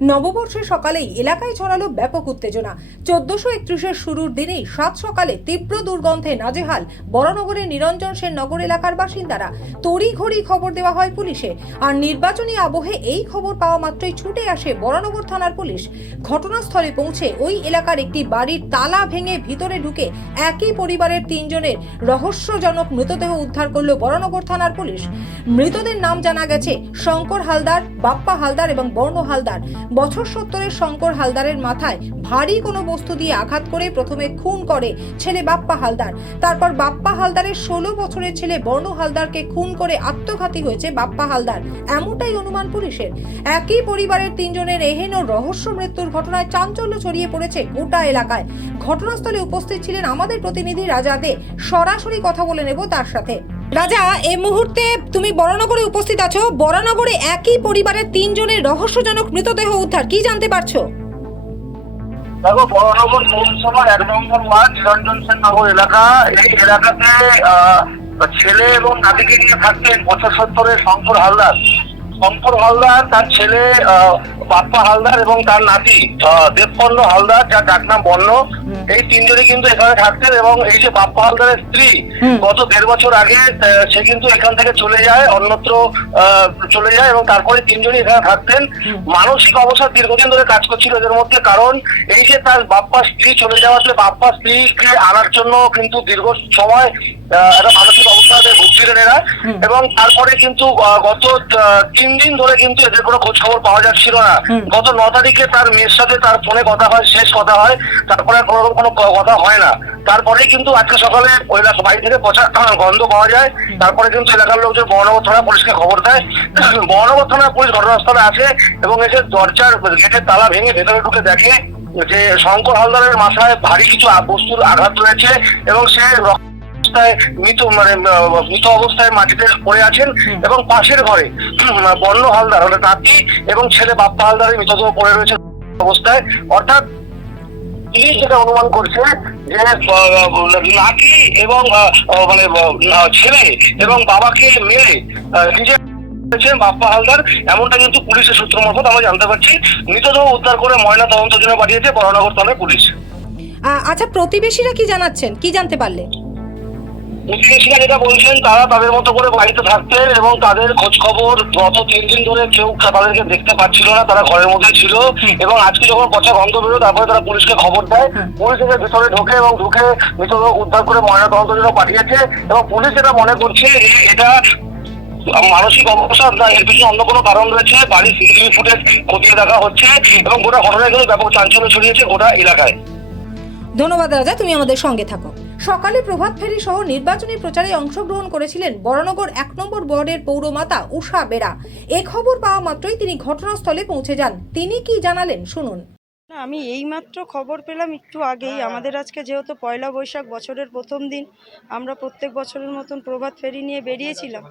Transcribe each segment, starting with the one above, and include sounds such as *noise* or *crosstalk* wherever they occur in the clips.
নববর্ষের সকালেই এলাকায় ছড়ালো ব্যাপক উত্তেজনা। চোদ্দশো একত্রিশের শুরুর দিনেই সাত সকালে তীব্র দুর্গন্ধে নাজেহাল বড়নগরের নিরঞ্জন সেন নগর এলাকার বাসিন্দারা। তড়িঘড়ি খবর দেওয়া হয় পুলিশে। আর নির্বাচনী আবহে এই খবর পাওয়া মাত্রই ছুটে আসে বড়নগর থানার পুলিশ। ঘটনাস্থলে পৌঁছে ওই এলাকার একটি বাড়ির তালা ভেঙে ভিতরে ঢুকে একই পরিবারের তিনজনের রহস্যজনক মৃতদেহ উদ্ধার করল বড়নগর থানার পুলিশ। মৃতদের নাম জানা গেছে শঙ্কর হালদার, বাপ্পা হালদার এবং বর্ণ হালদার। বছর সত্তরের শঙ্কর হালদারের মাথায় ভারী কোনো বস্তু দিয়ে আঘাত করে প্রথমে খুন করে ছেলে বাপ্পা হালদার। তারপর বাপ্পা হালদারের ষোলো বছরের ছেলে বর্ণ হালদারকে খুন করে আত্মঘাতী হয়েছে বাপ্পা হালদার। এমনটাই অনুমান পুলিশের। একই পরিবারের তিনজনের এহেন ও রহস্য মৃত্যুর ঘটনায় চাঞ্চল্য ছড়িয়ে পড়েছে গোটা এলাকায়। ঘটনাস্থলে উপস্থিত ছিলেন আমাদের প্রতিনিধি রাজা দে। সরাসরি কথা বলে নেব তার সাথে। রাজা, এ মুহূর্তে তুমি বড়নগরে উপস্থিত আছো। বড়নগরে একই পরিবারের তিনজনের রহস্যজনক মৃতদেহ উদ্ধার, কি জানতে পারছ? দেখো বড়নগর পৌরসভার এক নম্বর ওয়ার্ড, নিরঞ্জন সেন নগর এলাকা। এই এলাকাতে ছেলে এবং নাতিকে নিয়ে থাকতেন বছর সত্তরের শঙ্কর হালদার। শঙ্কর হালদার তার ছেলে বাপ্পা হালদার এবং তার নাতি দেবপন্ন হালদার যার ডাকনাম বর্ণ। এই তিনজনই কিন্তু এখানে থাকতেন এবং এই যে বাপ্পা হালদারের স্ত্রী গত দেড় বছর আগে সে কিন্তু এখান থেকে চলে যায় অন্যত্র চলে যায় এবং তারপরে তিনজনই এখানে থাকতেন। মানসিক অবসাদ দীর্ঘদিন ধরে কাজ করছিল এদের মধ্যে কারণ এই যে তার বাপ্পা স্ত্রী চলে যাওয়াতে বাপ্পা স্ত্রীকে আনার জন্য কিন্তু দীর্ঘ সময় আহ, একটা মানসিক অবস্থাতে ভুগছিলেন এরা। এবং তারপরে কিন্তু গত তিন দিন ধরে কিন্তু এদের কোনো খোঁজ খবর পাওয়া যাচ্ছিল না। গত ন তারিখে তার মেয়ের সাথে তার ফোনে কথা হয় শেষ কথা হয়। তারপরে কোনো রকম কোনো কথা হয় না। তারপরে কিন্তু আজকে সকালে ওই এলাকা বাড়ি থেকে পচা *clears throat* গন্ধ পাওয়া যায়। তারপরে কিন্তু এলাকার লোকজন বহনগর থানা পুলিশকে খবর দেয়। *clears throat* বহনগর থানা পুলিশ ঘটনাস্থলে আসে এবং এসে দরজার গেটের তালা ভেঙে ভেতরে ঢুকে দেখে যে শঙ্কর হালদারের মাথায় ভারী কিছু বস্তুর আঘাত রয়েছে এবং সে রক্ত অবস্থায় মৃত মানে মৃত অবস্থায় মাটিতে পড়ে আছেন এবং পাশের ঘরে উম, বর্ণ হালদার হলে নাতি এবং ছেলে বাপ্পা হালদারের মৃতদেহ পড়ে রয়েছে অবস্থায়। অর্থাৎ পুলিশ যেটা অনুমান করছে যে নাতি এবং মানে ছেলে এবং বাবাকে মেরে নিজে করেছেন বাপ্পা হালদার এমনটা কিন্তু পুলিশের সূত্র মারফত আমরা জানতে পারছি। মৃতদেহ উদ্ধার করে ময়না তদন্তের জন্য পাঠিয়েছে বরানগর থানার পুলিশ। আচ্ছা প্রতিবেশীরা কি জানাচ্ছেন? কি জানতে পারলে? প্রতিবেশীরা যেটা বলছেন তারা তাদের মতো করে বাড়িতে থাকতেন এবং তাদের খোঁজ খবর গত তিন দিন ধরে কেউ তাদেরকে দেখতে পাচ্ছিল না তারা ঘরের মধ্যে ছিল এবং আজকে যখন পচা গন্ধ বেরো তারপরে তারা পুলিশকে খবর দেয়। পুলিশ এসে ভিতরে ঢোকে এবং ঢুকে মৃতদেহ উদ্ধার করে ময়না তদন্তের জন্য পাঠিয়েছে এবং পুলিশ যেটা মনে করছে যে এটা মানসিক অবসাদ না এর পিছনে অন্য কোনো কারণ রয়েছে বাড়ির সিসিটিভি ফুটেজ খতিয়ে দেখা হচ্ছে এবং গোটা ঘটনায় কিন্তু ব্যাপক চাঞ্চল্য ছড়িয়েছে গোটা এলাকায়। ধন্যবাদ রাজা তুমি আমাদের সঙ্গে থাকো। সকালে প্রভাত ফেরি সহ নির্বাচনী প্রচারে অংশগ্রহণ করেছিলেন বড়নগর এক নম্বর ওয়ার্ডের পৌরমাতা উষা বেরা। এ খবর পাওয়া মাত্রই তিনি ঘটনাস্থলে পৌঁছে যান। তিনি কি জানালেন শুনুন। না আমি এইমাত্র খবর পেলাম একটু আগেই। আমাদের আজকে যেহেতু পয়লা বৈশাখ বছরের প্রথম দিন আমরা প্রত্যেক বছরের মতন প্রভাত ফেরি নিয়ে বেরিয়েছিলাম।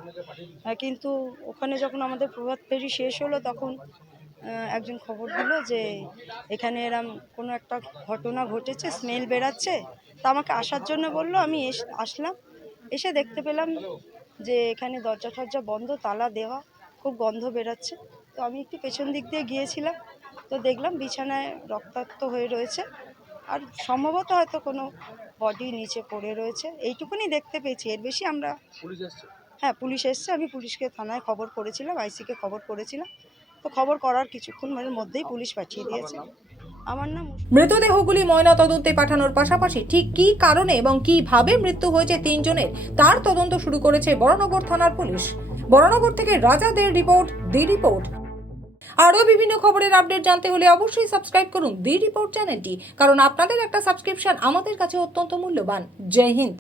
কিন্তু ওখানে যখন আমাদের প্রভাত ফেরি শেষ হলো তখন একজন খবর দিল যে এখানে এরম কোনো একটা ঘটনা ঘটেছে স্মেল বেরাচ্ছে। তা আমাকে আসার জন্য বলল আমি এস আসলাম। এসে দেখতে পেলাম যে এখানে দরজা টরজা বন্ধ তালা দেওয়া খুব গন্ধ বেরাচ্ছে। তো আমি একটু পেছন দিক দিয়ে গিয়েছিলাম। তো দেখলাম বিছানায় রক্তাক্ত হয়ে রয়েছে। আর সম্ভবত হয়তো কোনো বডি নিচে পড়ে রয়েছে। এইটুকুনি দেখতে পেয়েছি। এর বেশি আমরা হ্যাঁ পুলিশ এসছে। আমি পুলিশকে থানায় খবর করেছিলাম আইসিকে খবর করেছিলাম। খবর করার কিছুক্ষণের মধ্যেই পুলিশ পাঠিয়ে দিয়েছে। আমার নাম মৃতদেহগুলি ময়না তদন্তে পাঠানোর পাশাপাশি ঠিক কী কারণে এবং কীভাবে মৃত্যু হয়েছে তিনজনের, তার তদন্ত শুরু করেছে বড়নগর থানার পুলিশ। বড়নগর থেকে রাজাদের রিপোর্ট, দি রিপোর্ট। আরও বিভিন্ন খবরের আপডেট জানতে হলে অবশ্যই সাবস্ক্রাইব করুন দি রিপোর্ট চ্যানেলটি, কারণ আপনাদের একটা সাবস্ক্রিপশন আমাদের কাছে অত্যন্ত মূল্যবান। জয় হিন্দ।